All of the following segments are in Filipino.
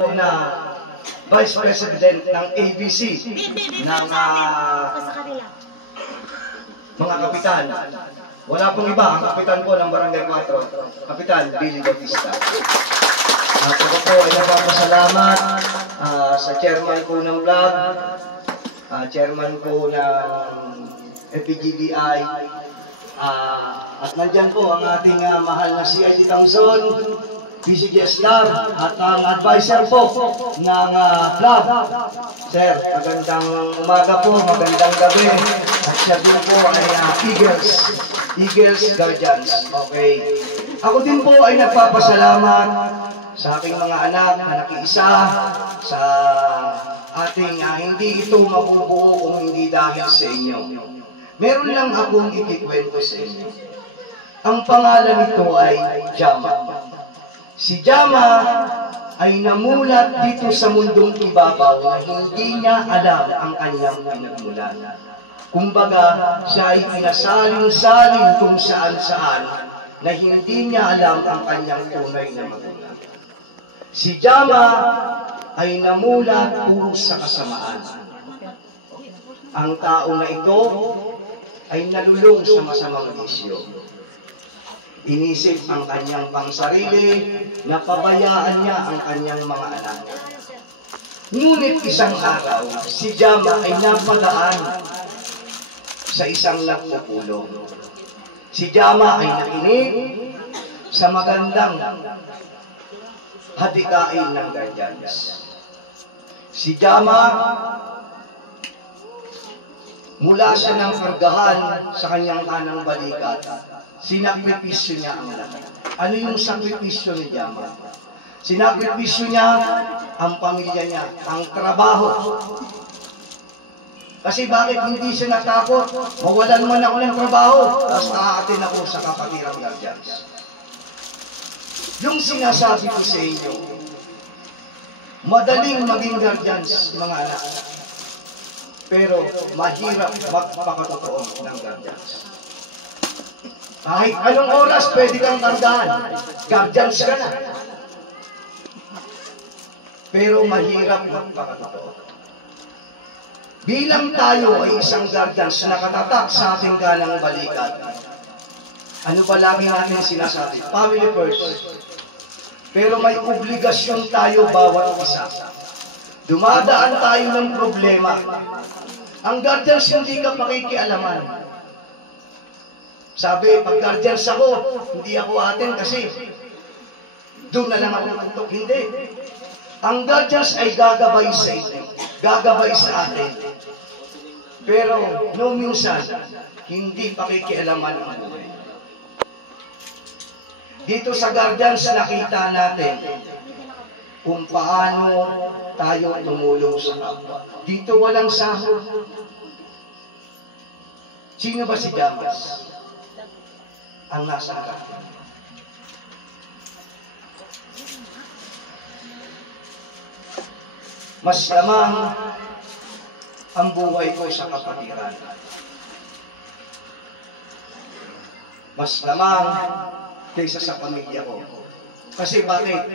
na Vice President ng ABC ng mga kapitan. Wala pong iba, ang kapitan po ng Barangay 4, Kapitan Billy Bautista. At ako po ay napapasalamat sa chairman po ng vlog, chairman po ng FPGBI, at nandyan po ang ating mahal na CID Tangzon, PCGS Lab, at ang advisor po ng club. Sir, magandang umaga po, magandang gabi. At siya din po ay Eagles Guardians. Okay. Ako din po ay nagpapasalamat sa aking mga anak na nakiisa sa ating hindi ito mabubuo kung hindi dahil sa inyo. Meron lang akong ikikwento sa inyo. Ang pangalan nito ay Jama. Si Jama ay namulat dito sa mundong ibabaw na hindi niya alam ang kanyang pinagmulan. Kumbaga, siya ay pinasaling-saling kung saan-saan na hindi niya alam ang kanyang tunay na magulang. Si Jama ay namulat puro sa kasamaan. Ang tao na ito ay nalulong sa masamang bisyo. Inisip ang kanyang pangsarili, napabayaan niya ang kanyang mga anak. Ngunit isang araw, si Jama ay napadaan sa isang nagpupulong. Si Jama ay nakinig sa magandang hadikain ng Guardians. Si Jama, mula siya ng kargahan sa kanyang kanang balikat, sinakripisyo niya ang lahat. Ano yung sakripisyo ni Jama? Sinakripisyo niya ang pamilya niya, ang trabaho. Kasi bakit hindi siya natakot? Mawalan man ako ng trabaho, tapos aatin ako sa kapatirang Guardians. Yung sinasabi ko sa inyo, madaling maging Guardians, mga anak. Pero mahirap magpakatotoo ng Guardians. Kahit anong oras pwede kang kargahan, Guardians ka na. Pero mahirap magpakatotoo. Bilang tayo ay isang Guardians na nakatatak sa ating ganang balikat, ano ba lagi natin sinasabi? Family first. Pero may obligasyon tayo bawat isa. Dumadaan tayo ng problema. Ang Guardians hindi ka pakikialaman. Sabi, pag Guardians ako, hindi ako atin kasi doon na lang ako nakantok. Hindi. Ang Guardians ay gagabay sa inyo. Gagabay sa atin. Pero, no minsan, hindi pakikialaman ang buhay. Dito sa Guardians, nakita natin kung paano tayo tumulong sa kapwa. Dito walang sahod. Sino ba si Jamas? Ang nasa Guardians. Mas lamang ang buhay ko sa kapatiran. Mas lamang kaysa sa pamilya ko. Kasi bakit?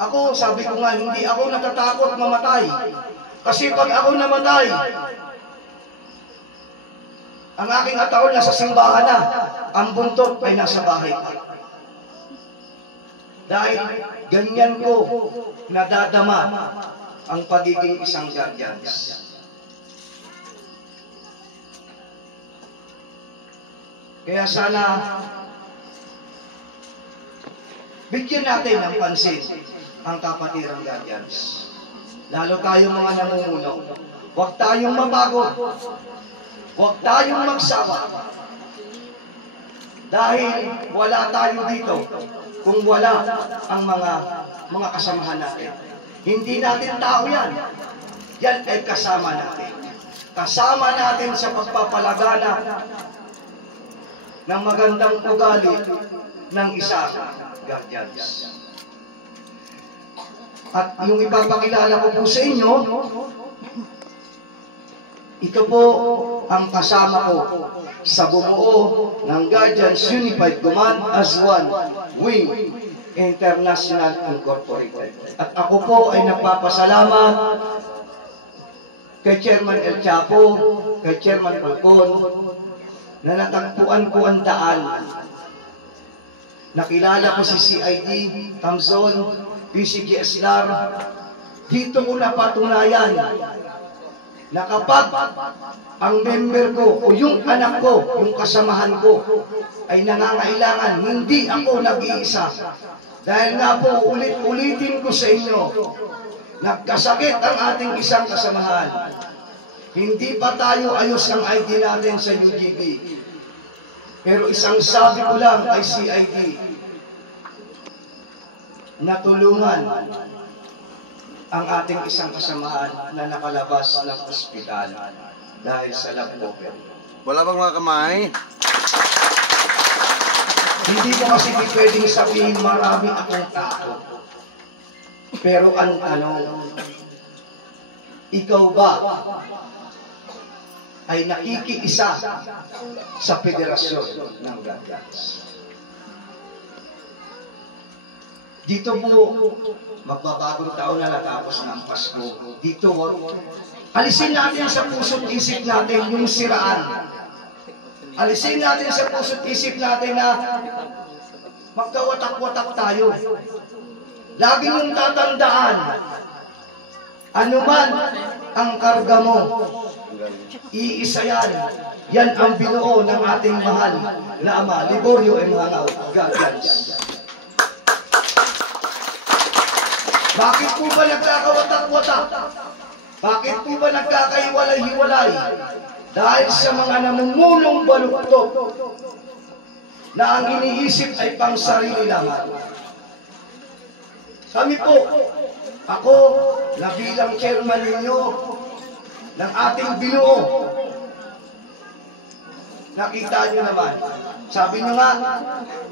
Ako, sabi ko nga, hindi ako natatakot mamatay. Kasi pag ako namatay, ang aking ataon nasa simbahan na, ang buntot ay nasa bahay. Dahil ganyan ko nadadama ang pagiging isang Guardians. Kaya sana bigyan natin ng pansin ang kapatirang Guardians. Lalo tayong mga namumuno. Huwag tayong mapagod. Huwag tayong magsawa. Dahil wala tayo dito kung wala ang mga kasamahan natin. Hindi natin tao yan. Yan ay kasama natin. Kasama natin sa pagpapalagana ng magandang ugali ng isa Guardians. At yung ipapakilala ko po sa inyo, ito po ang kasama ko sa bumuo ng Guardians Unified Command as One Wing International Incorporated. At ako po ay nagpapasalamat kay Chairman El Chapo, kay Chairman Falcon, na natagpuan ko ang daan. Nakilala ko si CID, Tamzon, PCG Eslar. Dito ko napatunayan na kapag ang member ko o yung anak ko, yung kasamahan ko ay nangangailangan, hindi ako nag-iisa. Dahil nga po, ulit-ulitin ko sa inyo, nagkasakit ang ating isang kasamahan. Hindi pa tayo ayos ang ID natin sa UGB. Pero isang sabi ko lang ay CID, natulungan ang ating isang kasamahan na nakalabas ng ospital dahil sa lagpover. Wala bang mga kamay? Hindi ko kasi pwedeng sabihin marami akong tao. Pero ang tanong, ikaw ba ay nakikiisa sa federasyon ng God Guides? Dito po, magbabagong taon na natapos ng Pasko. Dito, alisin natin sa puso't isip natin yung siraan. Alisin natin sa puso't isip natin na magkawatak-watak tayo. Lagi mong tatandaan, anuman ang karga mo, iisa yan. Yan ang binuo ng ating mahal na Ama, Liborio M. Hangaw, God Guides. Bakit po ba nagkakawatak-watak? Bakit po ba nagkakaiwalay-hiwalay? Dahil sa mga namumulong baluktot na ang iniisip ay pang sarili lamang. Kami po, ako na bilang chairman ninyo ng ating binuo, nakita nyo naman, sabi nyo nga,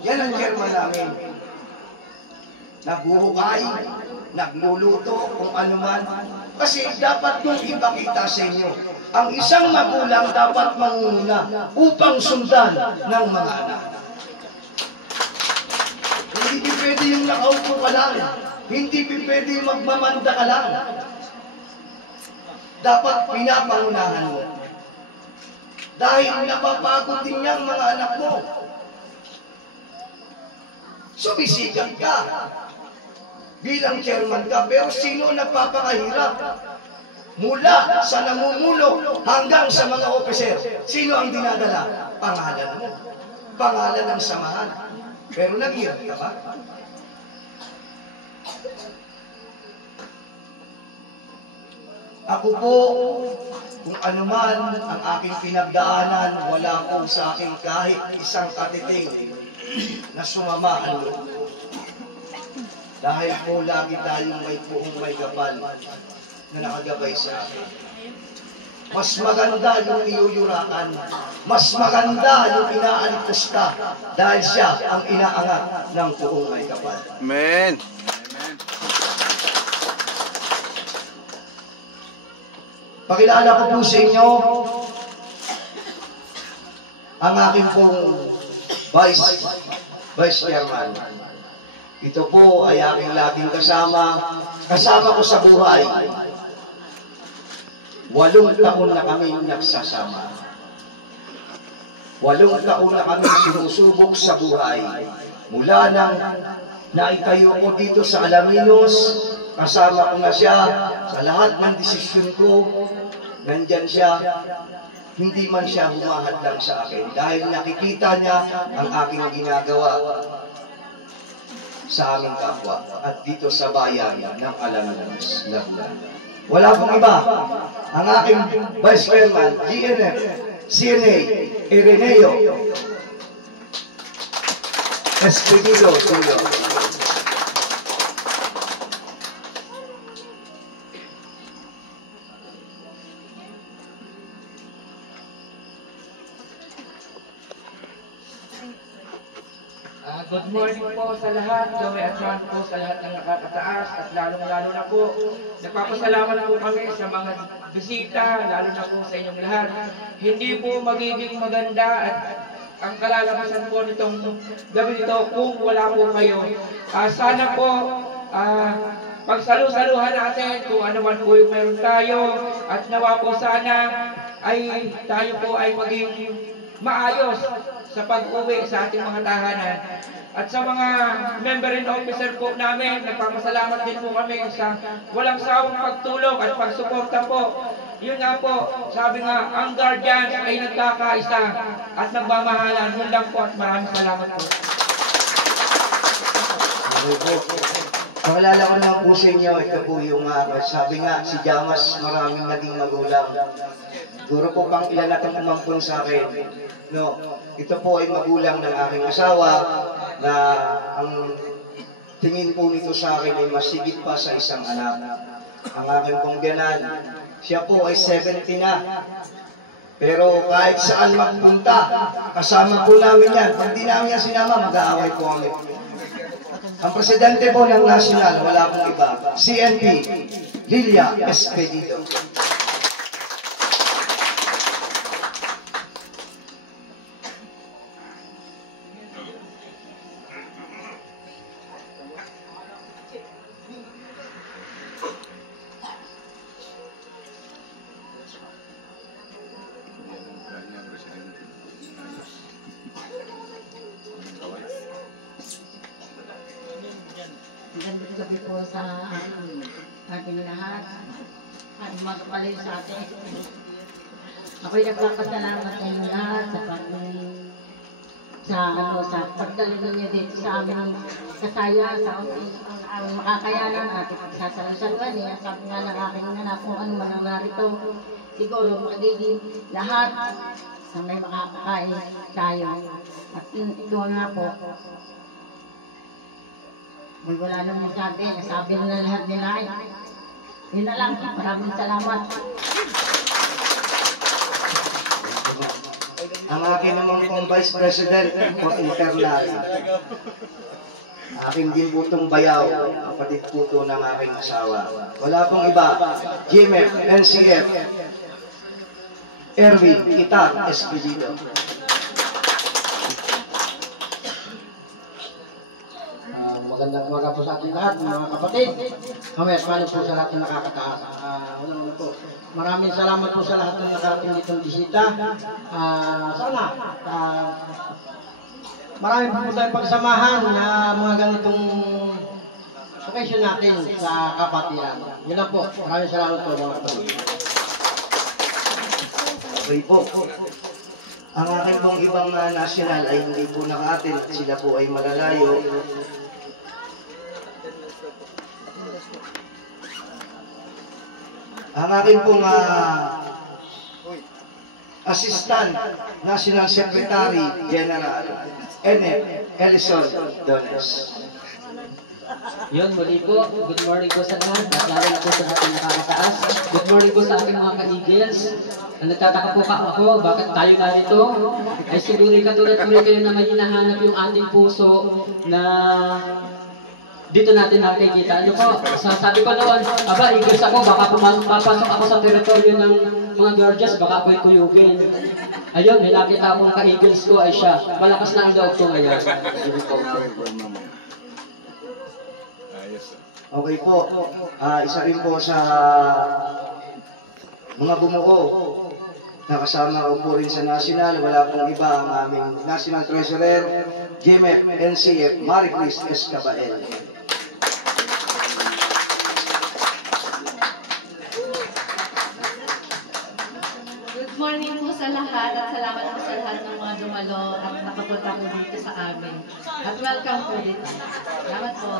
yan ang chairman namin. Naghuhukay, nagluluto, kung ano man. Kasi dapat nung ipakita sa inyo, ang isang magulang dapat manguna upang sundan ng mga anak. Hindi pwede yung nakaupo ka lang. Hindi pwede yung magmamanda ka lang. Dapat pinapangunahan mo. Dahil napapagod din niyang mga anak mo. Sumisikat ka bilang chairman ka, pero sino nagpapakahirap? Mula sa namumulo hanggang sa mga opiser, sino ang dinadala? Pangalan mo. Pangalan ng samahan. Pero naghirap ka ba? Ako po, kung ano man ang aking pinagdaanan, wala po sa akin kahit isang katiting na sumama ang loob. Dahil po lagi tayong may puong may kapal na nakagabay sa akin. Mas maganda yung iyuyurakan. Mas maganda yung inaalipusta dahil siya ang inaangat ng puong may kapal. Amen. Pakilala ko po sa inyo ang aking pong Vice Chairman. Ito po ay aking laging kasama ko sa buhay. 8 taon na kami nagsasama. 8 taon na kami sinusubok sa buhay. Mula nang naitayo ko dito sa Alaminos, kasama ko na siya sa lahat ng desisyon ko. Nandyan siya, hindi man siya humahadlang sa akin dahil nakikita niya ang aking ginagawa sa aming kapwa at dito sa bayan ng Alaminos, Laguna. Wala pong iba. Ang aking Vice Chairman, GNF, CNA, Ireneo, Espirido, Julio. Good morning po sa lahat, Joey at Sean po sa lahat ng nakakataas at lalong-lalo na po. Nagpapasalamat po kami sa mga bisita, lalo na po sa inyong lahat. Hindi po magiging maganda at ang kalalabasan po nitong gabi ito kung wala po kayo. Sana po pagsalu-saluhan natin kung ano man po yung meron tayo at nawa po sana ay tayo po ay maging maayos sa pag-uwi sa ating mga tahanan. At sa mga member and officer po namin, nagpapasalamat din po kami sa walang sawang pagtulong at pagsuporta po. Yun nga po, sabi nga, ang guardians ay nagkakaisa at nagmamahalan. Yun lang po at maraming salamat po. Okay po. Pangilala ko lang po sa inyo, ito po yung sabi nga, si Jamas maraming naging magulang. Siguro po pang ilan natin umampun sa akin. No, ito po ay magulang ng aking asawa na ang tingin po nito sa akin ay masigit pa sa isang anak. Ang aking pong biyanan, siya po ay 70 na. Pero kahit saan magpunta, kasama po namin yan. Pag di namin yan sinama, mag-aaway po kami. Ang presidente po ng national, wala pong iba, CNP, Lilia Espedido. Magandang gabi po sa ating lahat at magpalay sa atin. Ako'y nagpapasalamat sa inyo lahat sa pagdala ninyo dito sa aming kasaya, sa aming makakayanan at sasalusaluan niya. Sabi nga ng aking anak kung ano man ang narito, siguro magiging lahat sa may makakakain tayo. At ito nga po, may wala nang masabi, nasabi na lahat nila. Yun na lang, maraming salamat. Ang akin naman pong Vice President po internal. Akin din po itong bayaw, kapatid po ito ng aking asawa. Wala pong iba, GMF, NCF, Erwin, Kitar, Espedido. Magandang umaga po sa ating lahat, mga kapatid. Kamay at mano po sa lahat ng nakakataas. Unang po, maraming salamat po sa lahat ng nakarating ditong bisita. Sana, maraming po tayong pagsamahan na mga ganitong occasion natin sa kapatiran. Yun lang po. Maraming salamat po, mga kapatid. Okay po. Ang akin pong ibang national ay hindi po nakatin at sila po ay malalayo. Ang aking pong Assistant National Secretary General NF Elison Dones. Yun, muli po. Good morning po sa lahat. At lalo na po sa ating nakakataas. Good morning po sa ating mga ka-Eagles. Ang nagtataka po ako, bakit tayo narito? Ay siguro katulad-tuloy kayo na may hinahanap yung ating puso na dito natin nakikita. Ano po, sabi ko noon, aba, Eagles ako, baka papasok ako sa teritoryo ng mga Guardians, baka ako'y kuyugin. Ayun, may nakita akong ka-Eagles ko ay siya. Malakas na ang loob ko ngayon. Okay po, isa rin po sa mga bumuo. Nakasama ko po rin sa national, wala pong iba ang aming National Treasurer, GMF, NCF, Maricris Escabael. Good morning po sa lahat at salamat po sa lahat ng mga dumalo at nakapunta po dito sa amin. At welcome po dito. Salamat po.